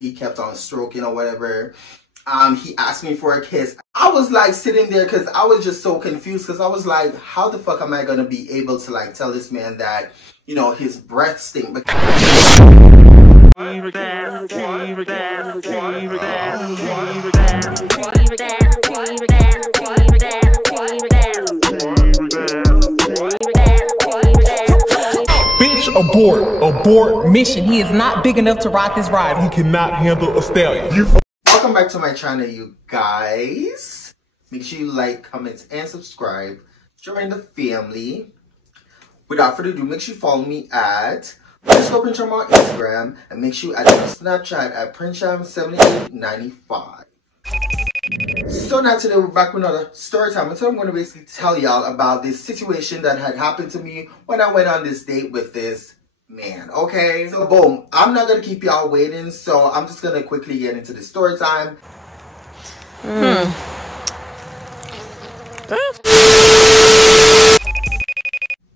he kept on stroking or whatever. He asked me for a kiss. I was like sitting there because I was just so confused, because I was like, how the fuck am I gonna be able to like tell this man that, you know, his breath stink? Bitch, abort mission. He is not big enough to ride this ride. He cannot handle a stallion. Welcome back to my channel, you guys. Make sure you like, comment, and subscribe. Join the family. Without further ado, make sure you follow me at _Princham on Instagram, and make sure you add me on Snapchat at Princham7895. So now today we're back with another story time. And today I'm going to basically tell y'all about this situation that had happened to me when I went on this date with this man. Okay, so boom, I'm not going to keep y'all waiting, so I'm just going to quickly get into the story time.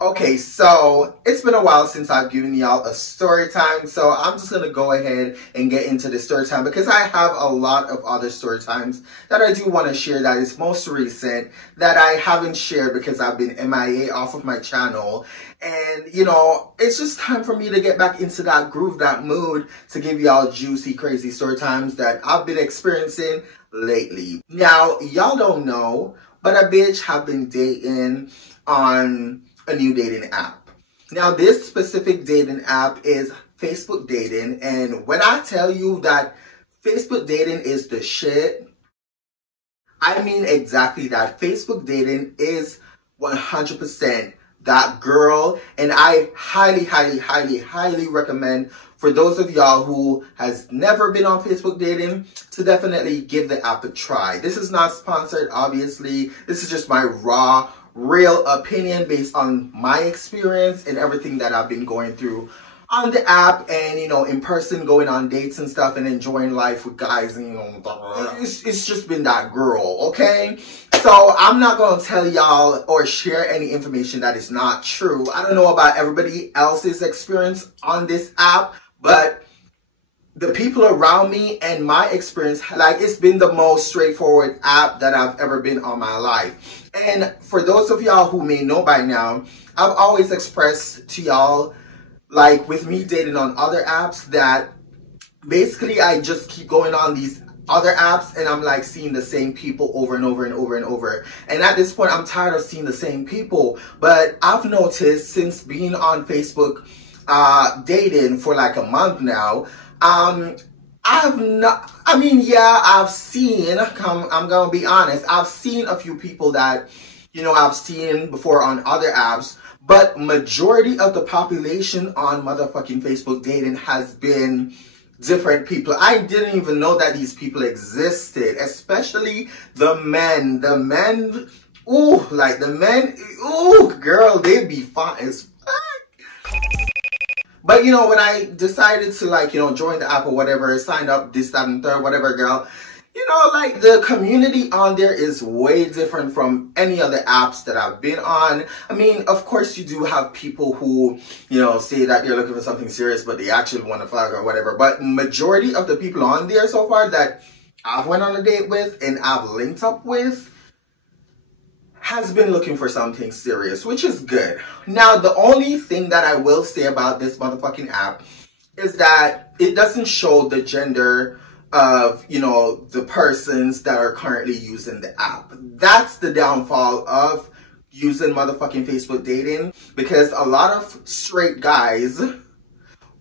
Okay, so it's been a while since I've given y'all a story time, so I'm just going to go ahead and get into the story time because I have a lot of other story times that I do want to share that is most recent that I haven't shared because I've been MIA off of my channel. And, you know, it's just time for me to get back into that groove, that mood, to give y'all juicy, crazy story times that I've been experiencing lately. Now, y'all don't know, but a bitch have been dating on a new dating app. Now, this specific dating app is Facebook dating, and when I tell you that Facebook dating is the shit, I mean exactly that. Facebook dating is 100% that girl, and I highly, highly, highly, highly recommend for those of y'all who has never been on Facebook dating to definitely give the app a try. This is not sponsored, obviously. This is just my raw, real opinion based on my experience and everything that I've been going through on the app and, you know, in person, going on dates and stuff and enjoying life with guys and, you know, it's just been that girl, okay? So I'm not going to tell y'all or share any information that is not true. I don't know about everybody else's experience on this app, but the people around me and my experience, like, it's been the most straightforward app that I've ever been on my life. And for those of y'all who may know by now, I've always expressed to y'all, like with me dating on other apps, that basically I just keep going on these other apps and I'm like seeing the same people over and over and over and over. And at this point, I'm tired of seeing the same people. But I've noticed since being on Facebook dating for like a month now, I've seen, I'm gonna be honest, I've seen a few people that, you know, I've seen before on other apps, but majority of the population on motherfucking Facebook dating has been different people. I didn't even know that these people existed, especially the men. The men, ooh, like the men, ooh, girl, they be fun as fuck. But, you know, when I decided to, like, you know, join the app or whatever, signed up, this, that, and third, whatever, girl, you know, like, the community on there is way different from any other apps that I've been on. I mean, of course, you do have people who, you know, say that they're looking for something serious, but they actually want to fuck or whatever. But majority of the people on there so far that I've went on a date with and I've linked up with has been looking for something serious, which is good. Now, the only thing that I will say about this motherfucking app is that it doesn't show the gender of, you know, the persons that are currently using the app. That's the downfall of using motherfucking Facebook dating, because a lot of straight guys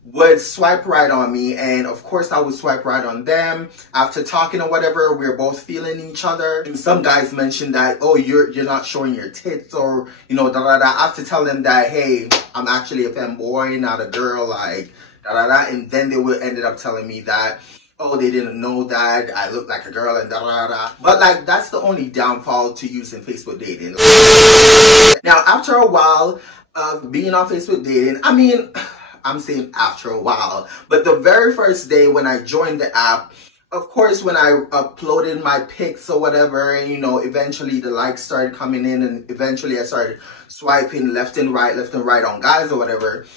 would swipe right on me, and of course I would swipe right on them. After talking or whatever, we're both feeling each other. And some guys mentioned that, oh, you're not showing your tits, or, you know, da da da. I have to tell them that, hey, I'm actually a femboy, not a girl, like da da da. And then they would ended up telling me that, oh, they didn't know that I look like a girl and da da da. But like, that's the only downfall to using Facebook dating. Now, after a while of being on Facebook dating, I mean, I'm saying after a while, but the very first day when I joined the app, of course, when I uploaded my pics or whatever, and, you know, eventually the likes started coming in, and eventually I started swiping left and right on guys or whatever,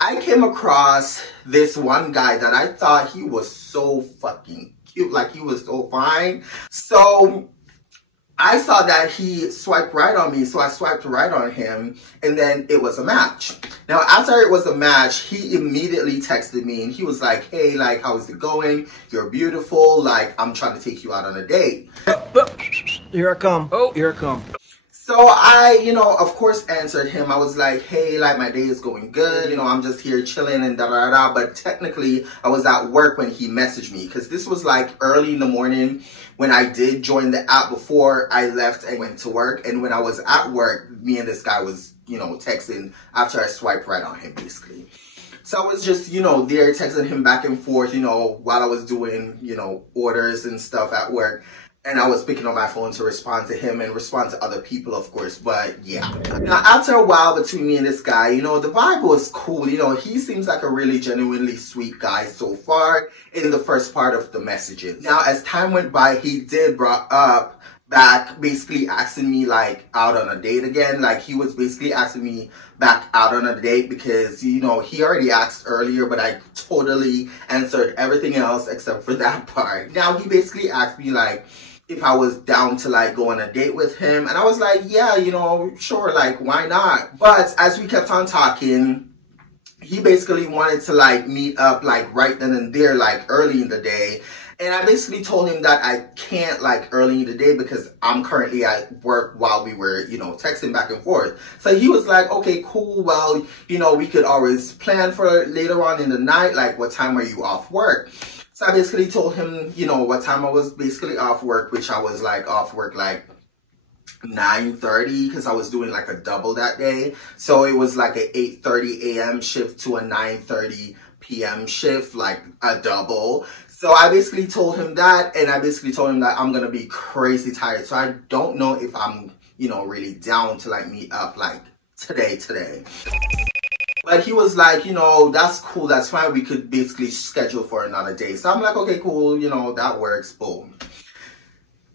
I came across this one guy that I thought he was so fucking cute, like he was so fine. So I saw that he swiped right on me, so I swiped right on him, and then it was a match. Now, after it was a match, he immediately texted me, and he was like, hey, like, how is it going? You're beautiful. Like, I'm trying to take you out on a date. Here I come. Oh, here I come. So I, of course answered him. I was like, hey, like, my day is going good. I'm just here chilling and da-da-da-da. But technically, I was at work when he messaged me, because this was like early in the morning when I did join the app before I left and went to work. And when I was at work, me and this guy was, texting after I swiped right on him, basically. So I was just, there texting him back and forth, while I was doing, orders and stuff at work. And I was picking up my phone to respond to him and respond to other people, of course. But yeah. Now, after a while between me and this guy, the vibe was cool. He seems like a really genuinely sweet guy so far in the first part of the messages. Now, as time went by, he did brought up back basically asking me like out on a date again. Like he was basically asking me back out on a date because, he already asked earlier, but I totally answered everything else except for that part. Now, he basically asked me like, if I was down to like go on a date with him. And I was like, yeah, sure, like why not? But as we kept on talking, he basically wanted to like meet up like right then and there, like early in the day. And I basically told him that I can't like early in the day because I'm currently at work while we were, texting back and forth. So he was like, okay, cool. Well, we could always plan for later on in the night. Like, what time are you off work? So I basically told him, what time I was basically off work, which I was like off work like 9:30 because I was doing like a double that day. So it was like a 8:30 a.m. shift to a 9:30 p.m. shift, like a double. So I basically told him that, and I basically told him that I'm going to be crazy tired. So I don't know if I'm, really down to like meet up like today. But he was like, that's cool, that's fine. We could basically schedule for another day. So I'm like, okay, cool, that works, boom.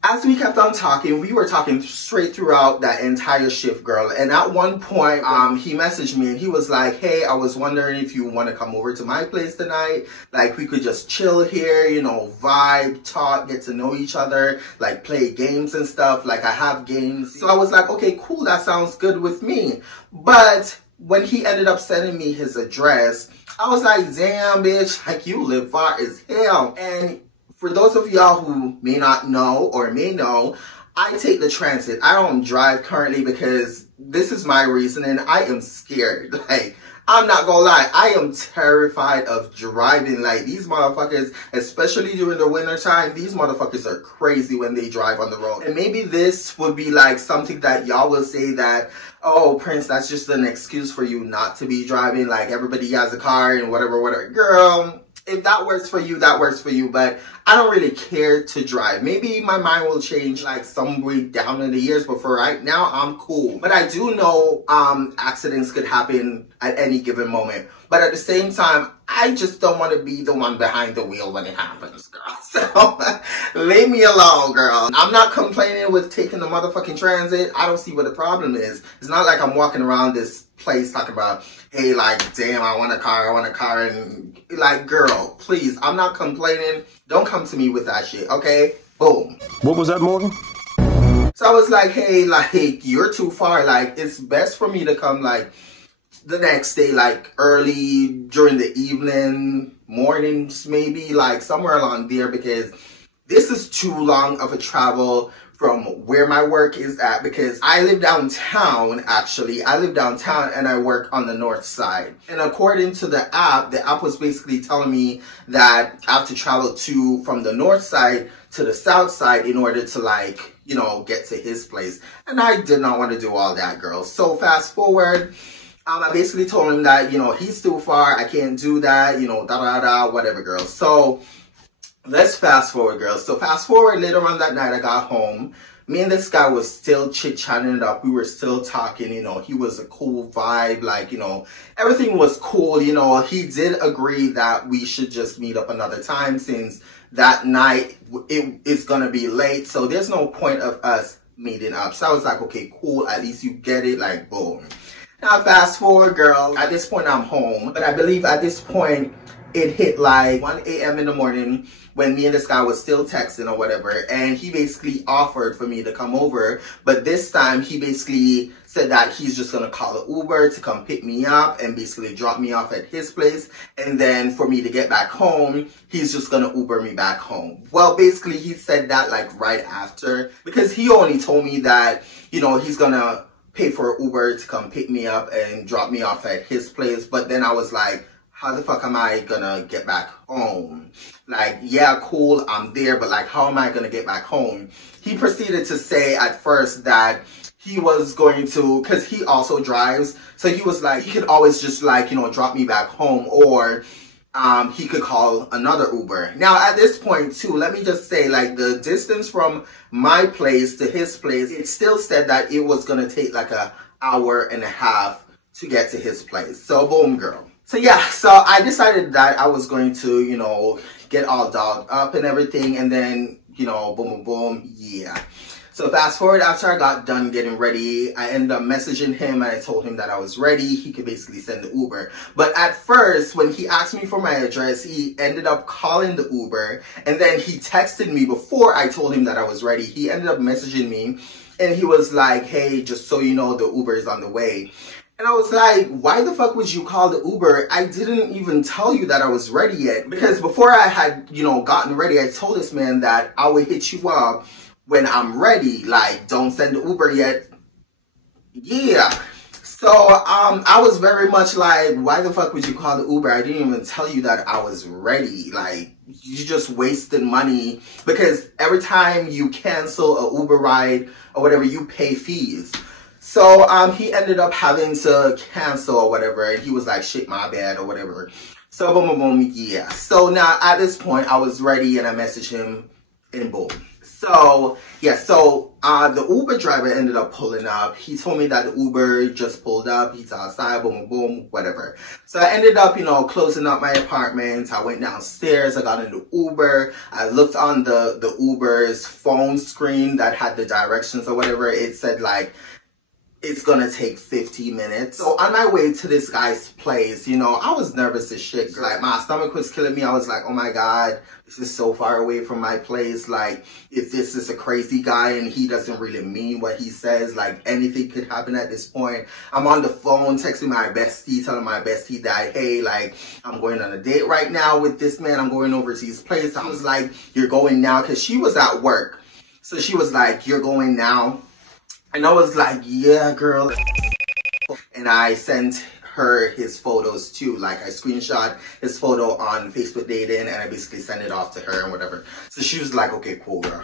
As we kept on talking, we were talking straight throughout that entire shift, girl. And at one point, he messaged me and he was like, hey, I was wondering if you want to come over to my place tonight. Like, we could just chill here, vibe, talk, get to know each other, like play games and stuff. Like, I have games. So I was like, okay, cool, that sounds good with me. But when he ended up sending me his address, I was like, damn, bitch, like you live far as hell. And for those of y'all who may not know or may know, I take the transit. I don't drive currently because this is my reasoning. I am scared. Like, I'm not gonna lie, I am terrified of driving. Like, these motherfuckers, especially during the winter time, these motherfuckers are crazy when they drive on the road. And maybe this would be like something that y'all will say that, oh, Prince, that's just an excuse for you not to be driving. Like, everybody has a car and whatever. Girl, if that works for you, that works for you. But I don't really care to drive. Maybe my mind will change like some way down in the years, but for right now, I'm cool. But I do know accidents could happen at any given moment. But at the same time, I just don't want to be the one behind the wheel when it happens, girl. So, leave me alone, girl. I'm not complaining with taking the motherfucking transit. I don't see what the problem is. It's not like I'm walking around this place talking about, hey, like, damn, I want a car, and like, girl, please, I'm not complaining. Don't come to me with that shit, okay? Boom. What was that, Morgan? So I was like, hey, like, you're too far. Like, it's best for me to come, like, the next day, like, early during the evening, mornings, maybe, like, somewhere along there, because this is too long of a travel from where my work is at, because I live downtown, actually. I live downtown and I work on the north side. And according to the app was basically telling me that I have to travel from the north side to the south side in order to, like, get to his place. And I did not want to do all that, girl. So fast forward, I basically told him that, he's too far. I can't do that, whatever, girl. So let's fast forward, girls. So fast forward, later on that night, I got home. Me and this guy was still chit-chatting it up. We were still talking, he was a cool vibe. Like, everything was cool. He did agree that we should just meet up another time since that night it's going to be late. So there's no point of us meeting up. So I was like, okay, cool. At least you get it. Like, boom. Now fast forward, girl. At this point, I'm home. But I believe at this point, it hit like 1 a.m. in the morning when me and this guy was still texting or whatever. And he basically offered for me to come over. But this time, he basically said that he's just going to call an Uber to come pick me up and basically drop me off at his place. And then for me to get back home, he's just going to Uber me back home. Well, basically, he said that like right after. Because he only told me that, you know, he's going to pay for an Uber to come pick me up and drop me off at his place. But then I was like, how the fuck am I gonna get back home? Like, yeah, cool, I'm there, but like, how am I gonna get back home? He proceeded to say at first that he was going to, because he also drives, so he was like, he could always just like, you know, drop me back home, or he could call another Uber. Now, at this point too, let me just say, like, the distance from my place to his place, it still said that it was gonna take like an hour and a half to get to his place. So boom, girl. So yeah, so I decided that I was going to, you know, get all dolled up and everything, and then, you know, boom, boom, boom, yeah. So fast forward, after I got done getting ready, I ended up messaging him and I told him that I was ready. He could basically send the Uber. But at first, when he asked me for my address, he ended up calling the Uber, and then he texted me before I told him that I was ready. He ended up messaging me and he was like, hey, just so you know, the Uber is on the way. And I was like, why the fuck would you call the Uber? I didn't even tell you that I was ready yet. Because before I had, you know, gotten ready, I told this man that I would hit you up when I'm ready. Like, don't send the Uber yet. Yeah. So, I was very much like, why the fuck would you call the Uber? I didn't even tell you that I was ready. Like, you just wasted money. Because every time you cancel a Uber ride or whatever, you pay fees. So, he ended up having to cancel or whatever, and he was like, shit, my bad, or whatever. So, boom, boom, boom, yeah. So, now, at this point, I was ready, and I messaged him, and boom. So, yeah, so, the Uber driver ended up pulling up. He told me that the Uber just pulled up. He's outside, boom, boom, boom, whatever. So, I ended up, you know, closing up my apartment. I went downstairs. I got in the Uber. I looked on the Uber's phone screen that had the directions or whatever. It said, like, it's gonna take 15 minutes. So on my way to this guy's place, you know, I was nervous as shit. Like, my stomach was killing me. I was like, oh my God, this is so far away from my place. Like, if this is a crazy guy and he doesn't really mean what he says, like, anything could happen at this point. I'm on the phone texting my bestie, telling my bestie that, hey, like, I'm going on a date right now with this man. I'm going over to his place. I was like, you're going now? Because she was at work. So she was like, you're going now? And I was like, yeah, girl. And I sent her his photos too. Like, I screenshot his photo on Facebook Dating and I basically sent it off to her and whatever. So she was like, okay, cool, girl.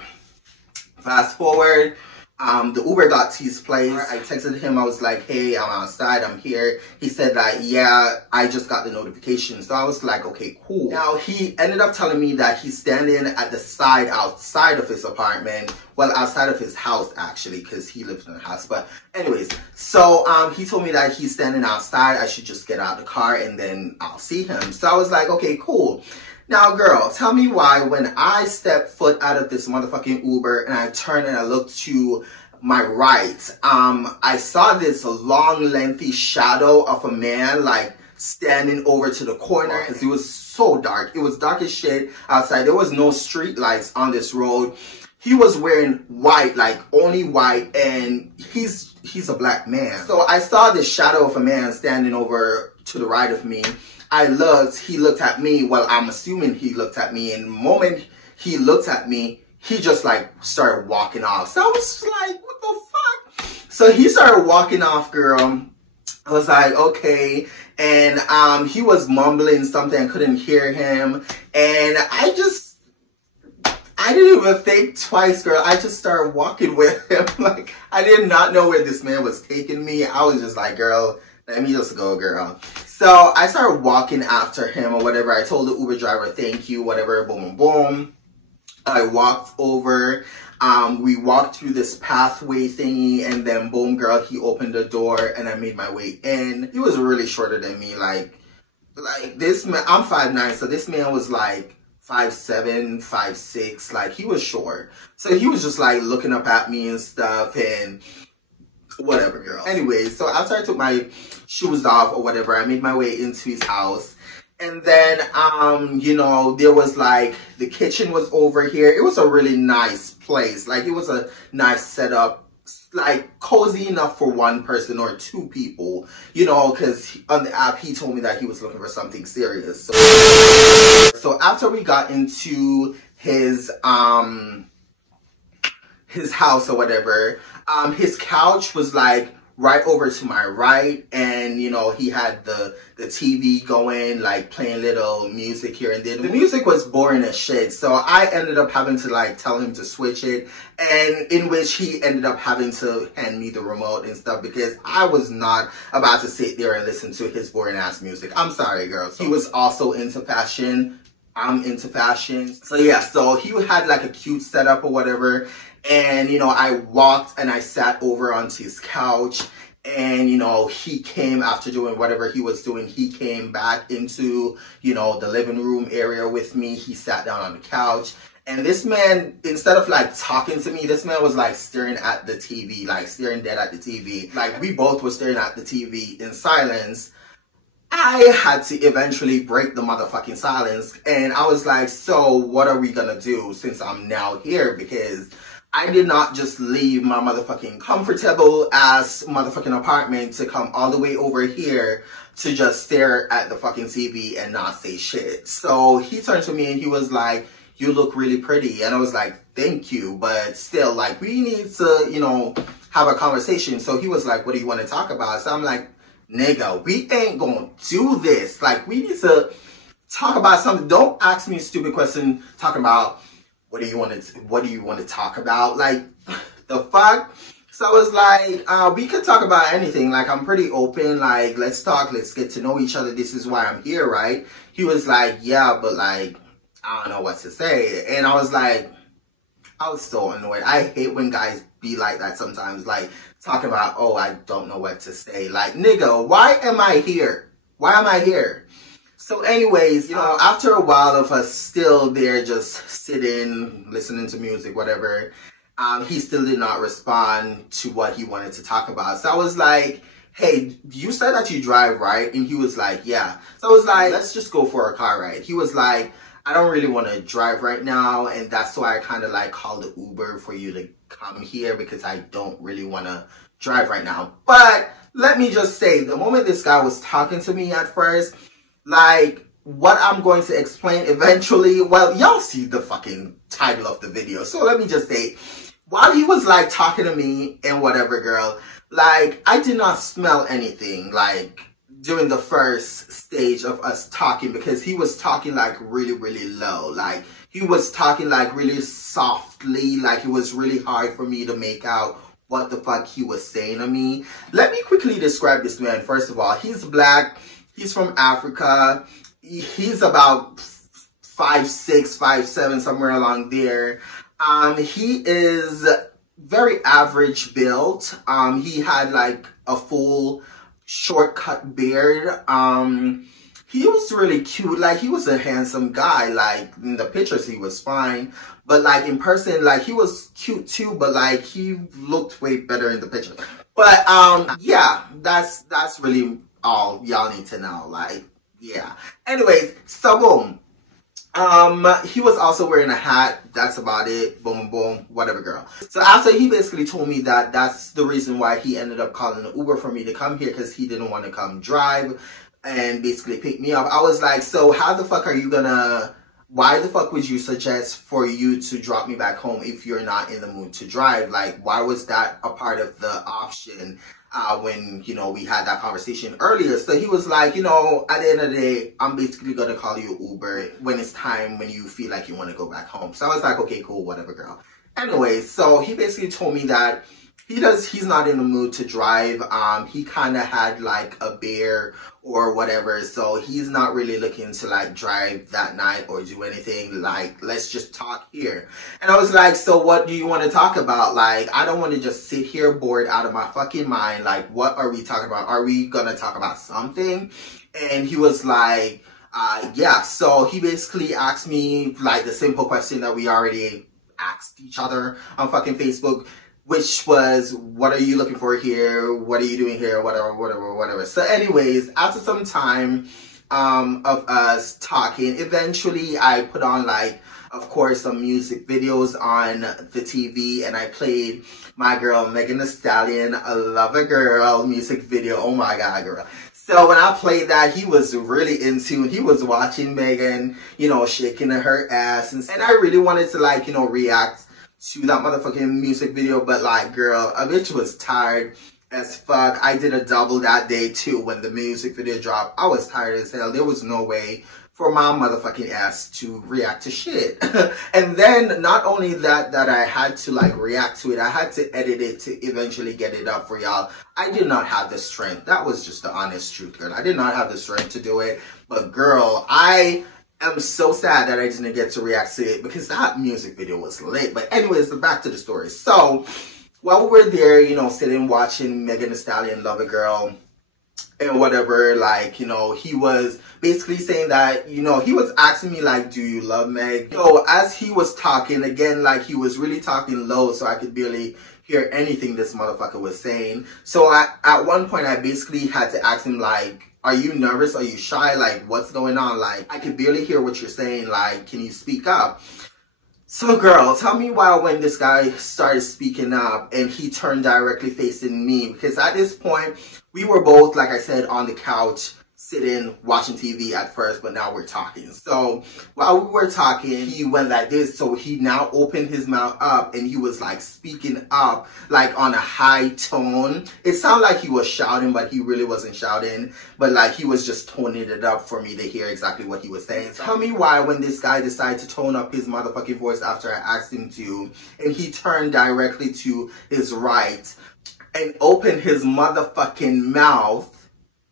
Fast forward, the Uber got to his place. I texted him. I was like, hey, I'm outside. I'm here. He said that, yeah, I just got the notification. So I was like, okay, cool. Now, he ended up telling me that he's standing at the side outside of his apartment. Well, outside of his house, actually, because he lives in a house. But anyways, so he told me that he's standing outside. I should just get out of the car and then I'll see him. So I was like, okay, cool. Now, girl, tell me why when I step foot out of this motherfucking Uber and I turn and I look to my right, I saw this long, lengthy shadow of a man, like, standing over to the corner because it was so dark. It was dark as shit outside. There was no street lights on this road. He was wearing white, like only white, and he's a black man. So I saw this shadow of a man standing over to the right of me. I looked, he looked at me. Well, I'm assuming he looked at me, and the moment he looked at me, he just like started walking off. So I was like, what the fuck? So he started walking off, girl. I was like, okay. And he was mumbling something. I couldn't hear him. And I didn't even think twice, girl. I just started walking with him. Like, I did not know where this man was taking me. I was just like, girl, let me just go, girl. So I started walking after him or whatever. I told the Uber driver, thank you, whatever, boom, boom, boom. I walked over. We walked through this pathway thingy, and then boom, girl, he opened the door and I made my way in. He was really shorter than me. Like this man, I'm 5'9", so this man was like 5'7", 5'6", like he was short. So he was just like looking up at me and stuff, and Whatever, girl. Anyways, so after I took my shoes off or whatever, I made my way into his house. And then, you know, there was like, the kitchen was over here. It was a really nice place. Like, it was a nice setup, like cozy enough for one person or two people, you know, because on the app, he told me that he was looking for something serious. So after we got into his house or whatever, his couch was like right over to my right, and you know, he had the TV going, like playing little music here and there. The music was boring as shit, so I ended up having to like tell him to switch it, and in which he ended up having to hand me the remote and stuff, because I was not about to sit there and listen to his boring ass music. I'm sorry, girl. He was also into fashion. I'm into fashion. So yeah, so he had like a cute setup or whatever. And, you know, I walked and I sat over onto his couch, and, you know, he came after doing whatever he was doing. He came back into, you know, the living room area with me. He sat down on the couch, and this man, instead of like talking to me, this man was like staring at the TV, like staring dead at the TV. Like, we both were staring at the TV in silence. I had to eventually break the motherfucking silence, and I was like, so what are we gonna do since I'm now here? Because I did not just leave my motherfucking comfortable ass motherfucking apartment to come all the way over here to just stare at the fucking TV and not say shit. So he turned to me and he was like, you look really pretty. And I was like, thank you, but still, like, we need to, you know, have a conversation. So he was like, what do you want to talk about? So I'm like, nigga, we ain't gonna do this. Like, we need to talk about something. Don't ask me a stupid question talking about what do you want to talk about? Like, the fuck? So I was like, we could talk about anything. Like, I'm pretty open. Like, let's talk. Let's get to know each other. This is why I'm here, right? He was like, yeah, but like, I don't know what to say. And I was like, I was so annoyed. I hate when guys be like that sometimes. Like, talking about, oh, I don't know what to say. Like, nigga, why am I here? Why am I here? So anyways, you know, after a while of us still there just sitting, listening to music, whatever, he still did not respond to what he wanted to talk about. So I was like, hey, you said that you drive, right? And he was like, yeah. So I was like, let's just go for a car ride. He was like, I don't really want to drive right now, and that's why I kind of like called the Uber for you to come here, because I don't really want to drive right now. But let me just say, the moment this guy was talking to me at first, like, what I'm going to explain eventually, well, y'all see the fucking title of the video. So let me just say, while he was like talking to me and whatever, girl, like, I did not smell anything, like, during the first stage of us talking, because he was talking like really, really low. Like, he was talking like really softly, like it was really hard for me to make out what the fuck he was saying to me. Let me quickly describe this man. First of all, he's black. He's from Africa. He's about 5'6", 5'7", somewhere along there. He is very average built. He had like a full shortcut beard. He was really cute. Like, he was a handsome guy. Like, in the pictures he was fine, but like in person, like, he was cute too, but like he looked way better in the picture. But yeah, that's really all y'all need to know. Like, yeah. Anyways, so boom. He was also wearing a hat. That's about it. Boom, boom, whatever, girl. So after he basically told me that that's the reason why he ended up calling an Uber for me to come here, because he didn't want to come drive and basically pick me up. I was like, so how the fuck are you gonna, why the fuck would you suggest for you to drop me back home if you're not in the mood to drive? Like, why was that a part of the option? When, you know, we had that conversation earlier. So he was like, you know, at the end of the day, I'm basically going to call you Uber when it's time, when you feel like you want to go back home. So I was like, okay, cool, whatever, girl. Anyway, so he basically told me that he's not in the mood to drive. He kind of had like a bear or whatever, so he's not really looking to like drive that night or do anything. Like, let's just talk here. And I was like, so what do you want to talk about? Like, I don't want to just sit here bored out of my fucking mind. Like, what are we talking about? Are we gonna talk about something? And he was like, yeah. So he basically asked me like the simple question that we already asked each other on fucking Facebook. which was, what are you looking for here? What are you doing here? Whatever. So anyways, after some time of us talking, eventually I put on, like, of course, some music videos on the TV, and I played my girl Megan Thee Stallion, I Love a Girl music video. Oh my God, girl. So when I played that, he was really into it. He was watching Megan, you know, shaking her ass. And I really wanted to, like, you know, react to that motherfucking music video. But, like, girl, a bitch was tired as fuck. I did a double that day, too, when the music video dropped. I was tired as hell. There was no way for my motherfucking ass to react to shit. And then not only that I had to, like, react to it, I had to edit it to eventually get it up for y'all. I did not have the strength. That was just the honest truth, girl. I did not have the strength to do it. But girl, I am so sad that I didn't get to react to it because that music video was lit. But anyways, back to the story. So while we were there, you know, sitting watching Megan Thee Stallion, Love a Girl, and whatever, like, you know, he was basically saying that, you know, he was asking me, like, do you love Meg? So as he was talking, again, like, he was really talking low, so I could barely hear anything this motherfucker was saying. So at one point, I basically had to ask him, like, are you nervous? Are you shy? Like, what's going on? Like, I could barely hear what you're saying. Like, can you speak up? So girl, tell me why when this guy started speaking up and he turned directly facing me, because at this point, we were both, like I said, on the couch, sitting, watching TV at first, but now we're talking. So while we were talking, he went like this. So he now opened his mouth up and he was like speaking up, like on a high tone. It sounded like he was shouting, but he really wasn't shouting. But like he was just toning it up for me to hear exactly what he was saying. Tell me why when this guy decided to tone up his motherfucking voice after I asked him to, and he turned directly to his right and opened his motherfucking mouth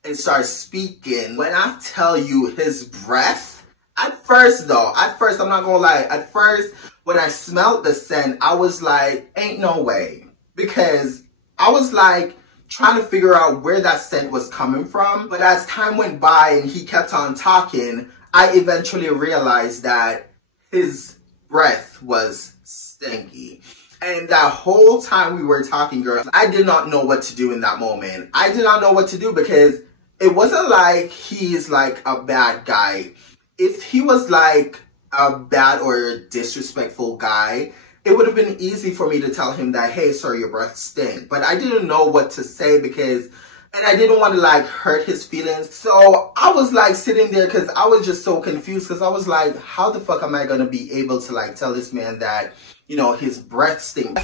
and start speaking. When I tell you his breath, at first, I'm not gonna lie, at first, when I smelled the scent, I was like, ain't no way. Because I was like, trying to figure out where that scent was coming from. But as time went by and he kept on talking, I eventually realized that his breath was stinky. And that whole time we were talking, girl, I did not know what to do in that moment. I did not know what to do because it wasn't like he's like a bad guy. If he was like a bad or disrespectful guy, it would have been easy for me to tell him that, hey, sir, your breath stinks. But I didn't know what to say because, and I didn't want to like hurt his feelings. So I was like sitting there because I was just so confused because I was like, how the fuck am I going to be able to like tell this man that, you know, his breath stinks?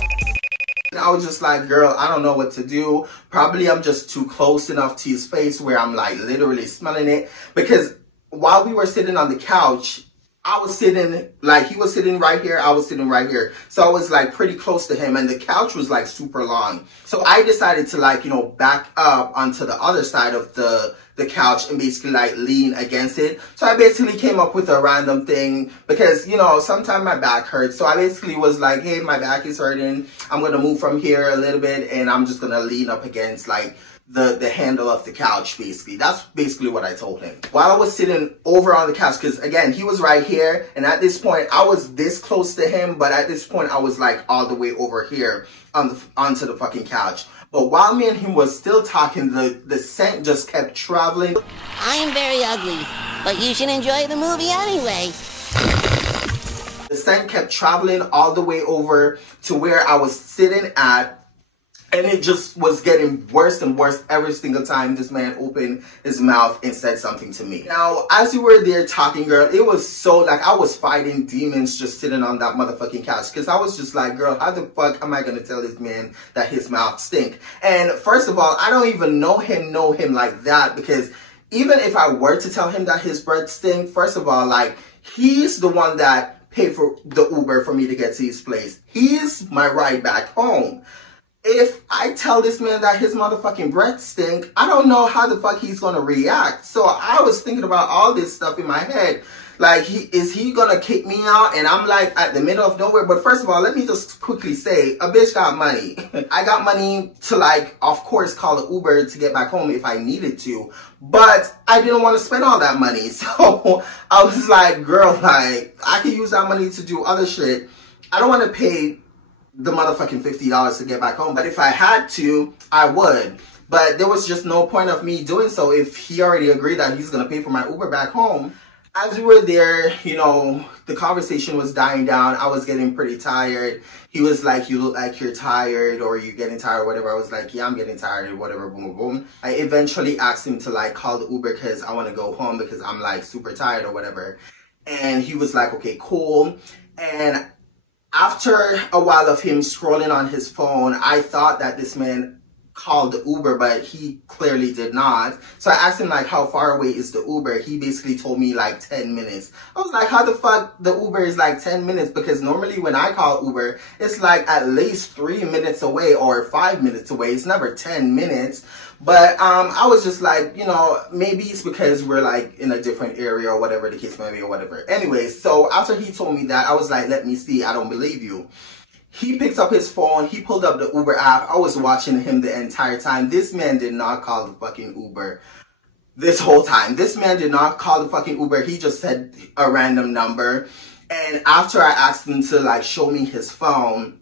And I was just like, girl, I don't know what to do. Probably I'm just too close enough to his face where I'm like literally smelling it. Because while we were sitting on the couch, I was sitting, like he was sitting right here, I was sitting right here. So I was like pretty close to him and the couch was like super long. So I decided to like, you know, back up onto the other side of the couch and basically like lean against it. So I basically came up with a random thing because, you know, sometimes my back hurts. So I basically was like, hey, my back is hurting. I'm going to move from here a little bit and I'm just going to lean up against like the handle of the couch, basically. That's basically what I told him. While I was sitting over on the couch, because again, he was right here. And at this point, I was this close to him. But at this point, I was like all the way over here onto the fucking couch. But while me and him was still talking, the scent just kept traveling. I'm very ugly, but you should enjoy the movie anyway. The scent kept traveling all the way over to where I was sitting at. And it just was getting worse and worse every single time this man opened his mouth and said something to me. Now, as we were there talking, girl, it was so like I was fighting demons just sitting on that motherfucking couch. Because I was just like, girl, how the fuck am I going to tell this man that his mouth stink? And first of all, I don't even know him like that. Because even if I were to tell him that his breath stink, first of all, like he's the one that paid for the Uber for me to get to his place. He's my ride back home. If I tell this man that his motherfucking breath stink, I don't know how the fuck he's gonna react. So I was thinking about all this stuff in my head. Like, is he gonna kick me out? And I'm like at the middle of nowhere. But first of all, let me just quickly say, a bitch got money. I got money to like, of course, call an Uber to get back home if I needed to. But I didn't want to spend all that money. So I was like, girl, like, I could use that money to do other shit. I don't want to pay the motherfucking $50 to get back home. But if I had to, I would. But there was just no point of me doing so if he already agreed that he's going to pay for my Uber back home. As we were there, you know, the conversation was dying down. I was getting pretty tired. He was like, you look like you're tired, or you're getting tired or whatever. I was like, yeah, I'm getting tired or whatever, boom, boom, boom. I eventually asked him to like call the Uber because I want to go home because I'm like super tired or whatever. And he was like, okay, cool. And after a while of him scrolling on his phone, I thought that this man called the Uber, but he clearly did not. So I asked him like, how far away is the Uber? He basically told me like 10 minutes. I was like, how the fuck the Uber is like 10 minutes? Because normally when I call Uber, it's like at least 3 minutes away or 5 minutes away. It's never 10 minutes. But I was just like, you know, maybe it's because we're like in a different area or whatever the case may be or whatever. Anyway, so after he told me that, I was like, let me see, I don't believe you. He picked up his phone, he pulled up the Uber app. I was watching him the entire time. This man did not call the fucking Uber this whole time. This man did not call the fucking Uber. He just said a random number. And after I asked him to like show me his phone,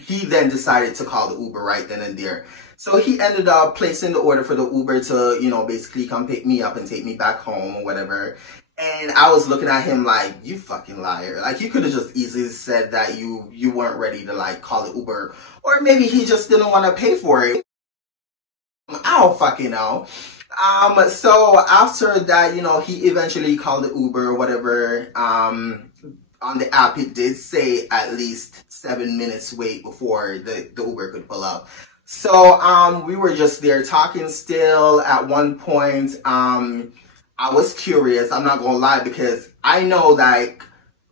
he then decided to call the Uber right then and there. So he ended up placing the order for the Uber to, you know, basically come pick me up and take me back home or whatever. And I was looking at him like, you fucking liar. Like, you could have just easily said that you weren't ready to, like, call the Uber. Or maybe he just didn't want to pay for it. I don't fucking know. So after that, you know, he eventually called the Uber or whatever. On the app, it did say at least 7 minutes wait before the Uber could pull up. So we were just there talking still. At one point, I was curious, I'm not gonna lie, because I know like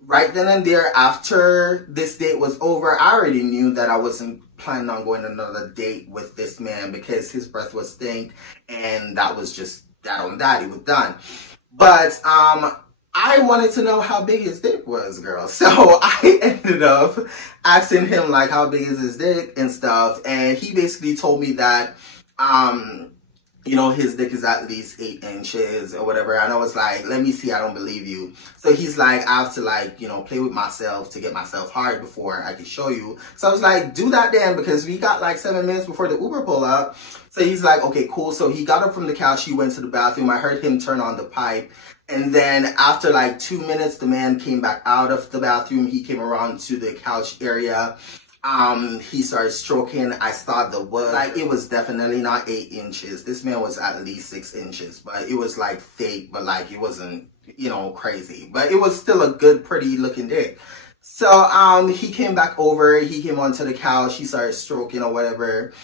right then and there after this date was over, I already knew that I wasn't planning on going on another date with this man because his breath was stink, and that was just that on that, it was done. But I wanted to know how big his dick was, girl. So I ended up asking him like how big is his dick and stuff, and he basically told me that you know, his dick is at least 8 inches or whatever. And I was like, let me see, I don't believe you. So he's like, I have to like, you know, play with myself to get myself hard before I can show you. So I was like, do that then, because we got like 7 minutes before the Uber pull up. So he's like, okay, cool. So he got up from the couch, he went to the bathroom. I heard him turn on the pipe. And then after like 2 minutes, the man came back out of the bathroom. He came around to the couch area. He started stroking. I thought the wood, like, it was definitely not 8 inches. This man was at least 6 inches, but it was like fake, but like it wasn't, you know, crazy, but it was still a good, pretty looking dick. So, he came back over, he came onto the couch, he started stroking or whatever.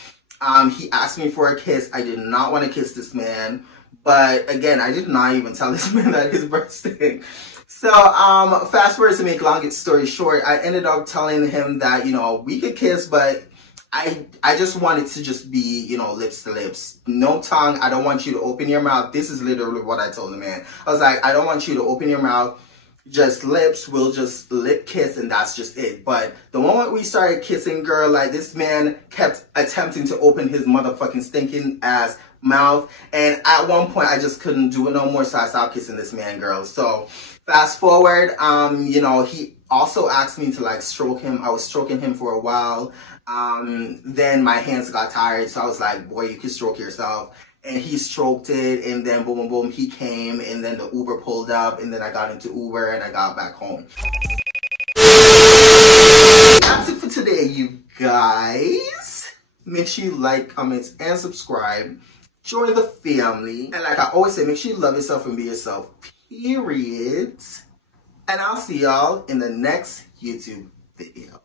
He asked me for a kiss. I did not want to kiss this man, but again, I did not even tell this man that his breath stank. So, fast forward to make long story short, I ended up telling him that, you know, we could kiss, but I just wanted to just be, you know, lips to lips. No tongue. I don't want you to open your mouth. This is literally what I told the man. I was like, I don't want you to open your mouth. Just lips. We'll just lip kiss and that's just it. But the moment we started kissing, girl, like this man kept attempting to open his motherfucking stinking ass mouth. And at one point, I just couldn't do it no more. So I stopped kissing this man, girl. So fast forward, you know, he also asked me to like stroke him. I was stroking him for a while. Then my hands got tired. So I was like, boy, you can stroke yourself. And he stroked it. And then boom, boom, boom, he came. And then the Uber pulled up. And then I got into Uber and I got back home. That's it for today, you guys. Make sure you like, comment, and subscribe. Join the family. And like I always say, make sure you love yourself and be yourself. Period. And I'll see y'all in the next YouTube video.